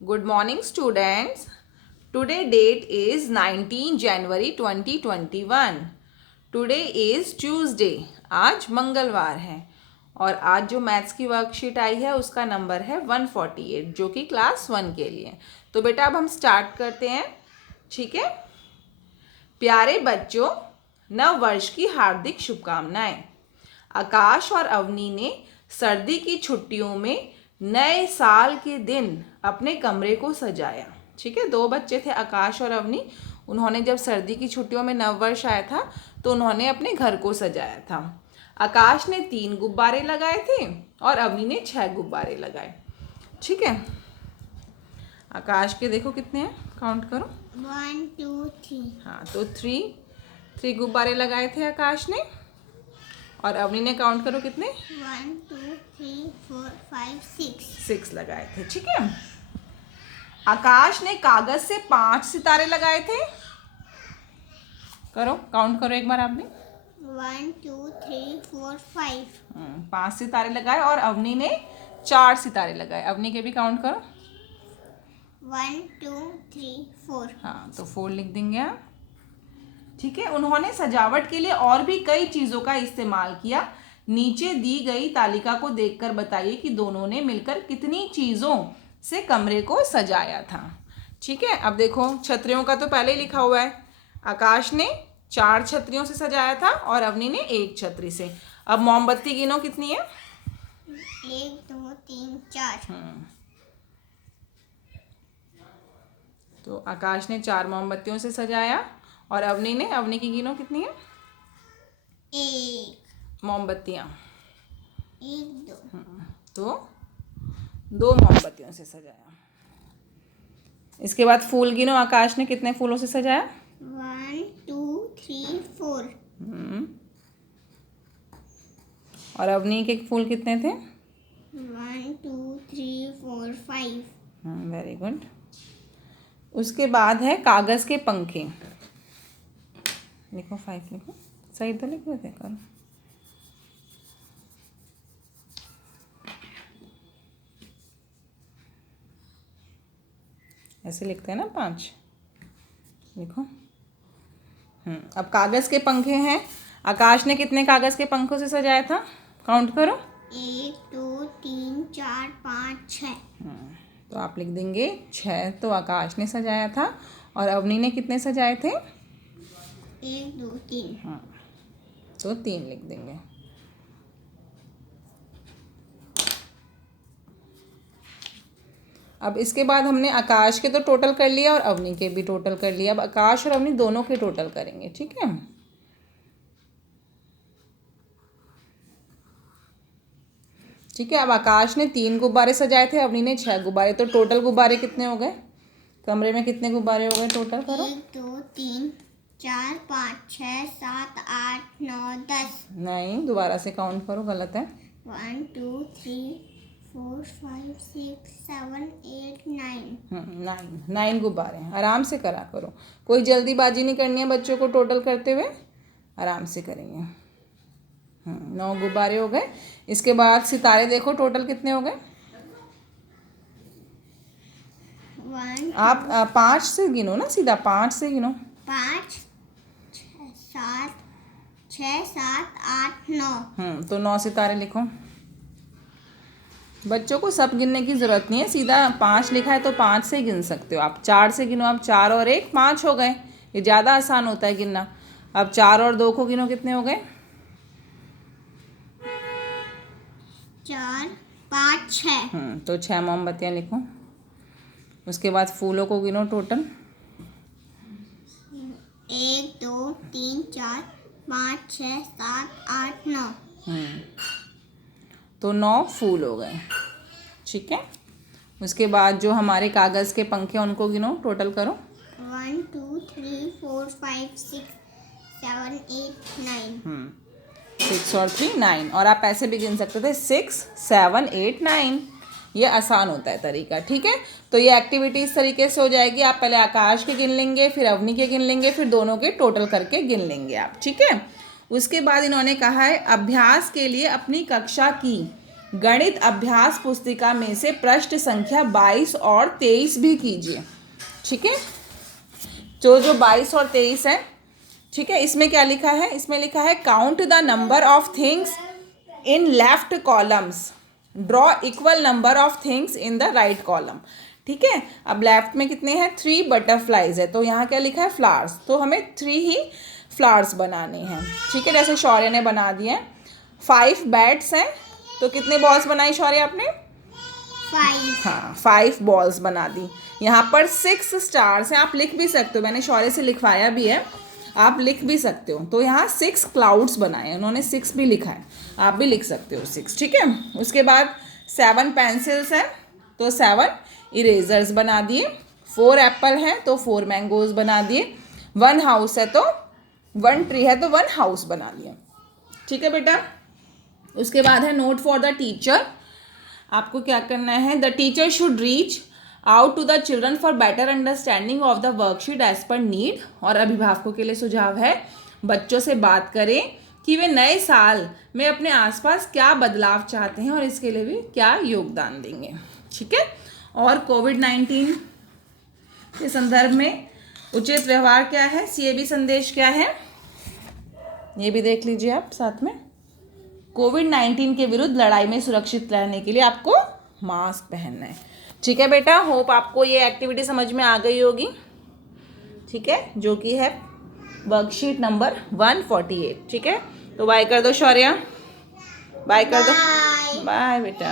Good morning, students. Today date is 19 January 2021. Today is Tuesday. आज मंगलवार है और आज जो मैथ्स की वर्कशीट आई है उसका नंबर है 148 जो कि क्लास 1 के लिए। तो बेटा अब हम स्टार्ट करते हैं, ठीक है। प्यारे बच्चों, नव वर्ष की हार्दिक शुभकामनाएं। आकाश और अवनी ने सर्दी की छुट्टियों में नए साल के दिन अपने कमरे को सजाया, ठीक है। दो बच्चे थे, आकाश और अवनी। उन्होंने जब सर्दी की छुट्टियों में नव वर्ष आया था तो उन्होंने अपने घर को सजाया था। आकाश ने 3 गुब्बारे लगाए थे और अवनी ने 6 गुब्बारे लगाए, ठीक है। आकाश के देखो कितने हैं, काउंट करो। 1 2 3। हाँ, तो 3 गुब्बारे लगाए थे आकाश ने। और अवनी ने काउंट करो कितने, 1 2 3 4 5 6। 6 लगाए थे, ठीक है। आकाश ने कागज से 5 सितारे लगाए थे। करो, काउंट करो एक बार आपने। 1 2 3 4 5। 5 सितारे लगाए और अवनी ने 4 सितारे लगाए। अवनी के भी काउंट करो। 1 2 3 4। हाँ, तो 4 लिख देंगे आप, ठीक है। उन्होंने सजावट के लिए और भी कई चीजों का इस्तेमाल किया। नीचे दी गई तालिका को देखकर बताइए कि दोनों ने मिलकर कितनी चीजों से कमरे को सजाया था, ठीक है। अब देखो, छतरियों का तो पहले ही लिखा हुआ है। आकाश ने 4 छतरियों से सजाया था और अवनी ने 1 छतरी से। अब मोमबत्ती गिनो कितनी है। 1 2 3 4। तो आकाश ने 4 मोमबत्तियों से सजाया और अवनी की गिनो कितनी है। 1 मोमबत्तियां 1 2। तो 2 मोमबत्तियों से सजाया। इसके बाद फूल गिनो, आकाश ने कितने फूलों से सजाया। 1 2 3 4। और अवनी के फूल कितने थे। 1 2 3 4 5। Very good. उसके बाद है कागज के पंखे। लिखो 5 लिखो, सही तो लिख रहे थे कल। ऐसे लिखते हैं ना 5, लिखो। अब कागज के पंखे हैं। आकाश ने कितने कागज के पंखों से सजाया था, काउंट करो। 1 2 3 4 5 6। तो आप लिख देंगे 6 तो आकाश ने सजाया था और अवनी ने कितने सजाए थे। 1 2 3। तो 3 लिख देंगे। अब इसके बाद हमने आकाश के तो टोटल कर लिया और अवनी के भी टोटल कर लिया। अब आकाश और अवनी दोनों के टोटल करेंगे, ठीक है। ठीक है, अब आकाश ने 3 गुब्बारे सजाए थे, अवनी ने 6 गुब्बारे। तो टोटल गुब्बारे कितने हो गए, कमरे में कितने गुब्बारे हो गए टोटल, करो। 1 2 3 4 5 6 7 8 9 10। नहीं, दोबारा से काउंट करो, गलत है। 1 2 3 4 5 6 7 8 9। 9 गुब्बारे हैं। आराम से करा करो, कोई जल्दीबाजी नहीं करनी है बच्चों को टोटल करते हुए, आराम से करेंगे। 9 गुब्बारे हो गए। इसके बाद सितारे देखो टोटल कितने हो गए। 1 आप 5 से गिनो ना, सीधा 5 से गिनो। 5 7 6 7 8 9। तो 9 सितारे लिखो। बच्चों को सब गिनने की ज़रूरत नहीं है, सीधा 5 लिखा है तो 5 से गिन सकते हो आप। 4 से गिनो, आप 4 और 1 5 हो गए। ये ज़्यादा आसान होता है गिनना। अब 4 और 2 को गिनो, कितने हो गए। 4 5 6। तो 6 मोमबत्तियाँ लिखो। उसके बाद फूलों को गिनो टोटल। 1 2 3 4 5 6 7 8 9। तो 9 फूल हो गए, ठीक है। उसके बाद जो हमारे कागज़ के पंखे उनको गिनो, टोटल करो। 1 2 3 4 5 6 7 8 9। 6 और 3 9। और आप ऐसे भी गिन सकते थे 6 7 8 9। ये आसान होता है तरीका, ठीक है। तो ये एक्टिविटी इस तरीके से हो जाएगी। आप पहले आकाश के गिन लेंगे, फिर अवनी के गिन लेंगे, फिर दोनों के टोटल करके गिन लेंगे आप, ठीक है। उसके बाद इन्होंने कहा है अभ्यास के लिए अपनी कक्षा की गणित अभ्यास पुस्तिका में से प्रश्न संख्या 22 और 23 भी कीजिए। ठीक है, जो 22 और 23 है, ठीक है, इसमें क्या लिखा है? इसमें लिखा है count the number of things in left columns, draw equal number of things in the right column. ठीक है, अब लेफ्ट में कितने हैं? 3 बटरफ्लाइज है, तो यहाँ क्या लिखा है? फ्लावर्स, तो हमें 3 ही फ्लावर्स बनाने हैं। ठीक है, जैसे शौर्य ने बना दिए हैं। 5 बैट्स हैं, तो कितने बॉल्स बनाई शौर्य आपने? 5। हाँ, 5 बॉल्स बना दी। यहाँ पर 6 स्टार्स हैं, आप लिख भी सकते हो, मैंने शौर्य से लिखवाया भी है, आप लिख भी सकते हो। तो यहाँ 6 क्लाउड्स बनाए, उन्होंने 6 भी लिखा है, आप भी लिख सकते हो 6। ठीक है, उसके बाद 7 पेंसिल्स हैं, तो 7 इरेजर्स बना दिए। 4 एप्पल हैं, तो 4 मैंगोज बना दिए। 1 हाउस है, तो 1 ट्री है, तो 1 हाउस बना दिया। ठीक है बेटा, उसके बाद है नोट फॉर द टीचर। आपको क्या करना है? The teacher should reach out to the children for better understanding of the worksheet as per need. और अभिभावकों के लिए सुझाव है, बच्चों से बात करें कि वे नए साल में अपने आसपास क्या बदलाव चाहते हैं और इसके लिए भी क्या योगदान देंगे। ठीक है, और कोविड-19 के संदर्भ में उचित व्यवहार क्या है, CAB संदेश क्या है, ये भी देख लीजिए आप साथ में। कोविड-19 के विरुद्ध लड़ाई में सुरक्षित रहने के लिए आपको मास्क पहनना है। ठीक है बेटा, होप आपको ये एक्टिविटी समझ में आ गई होगी। ठीक है, जो कि है वर्कशीट नंबर 148। ठीक है, तो बाय कर दो शौर्या, बाय कर दो, बाय बेटा।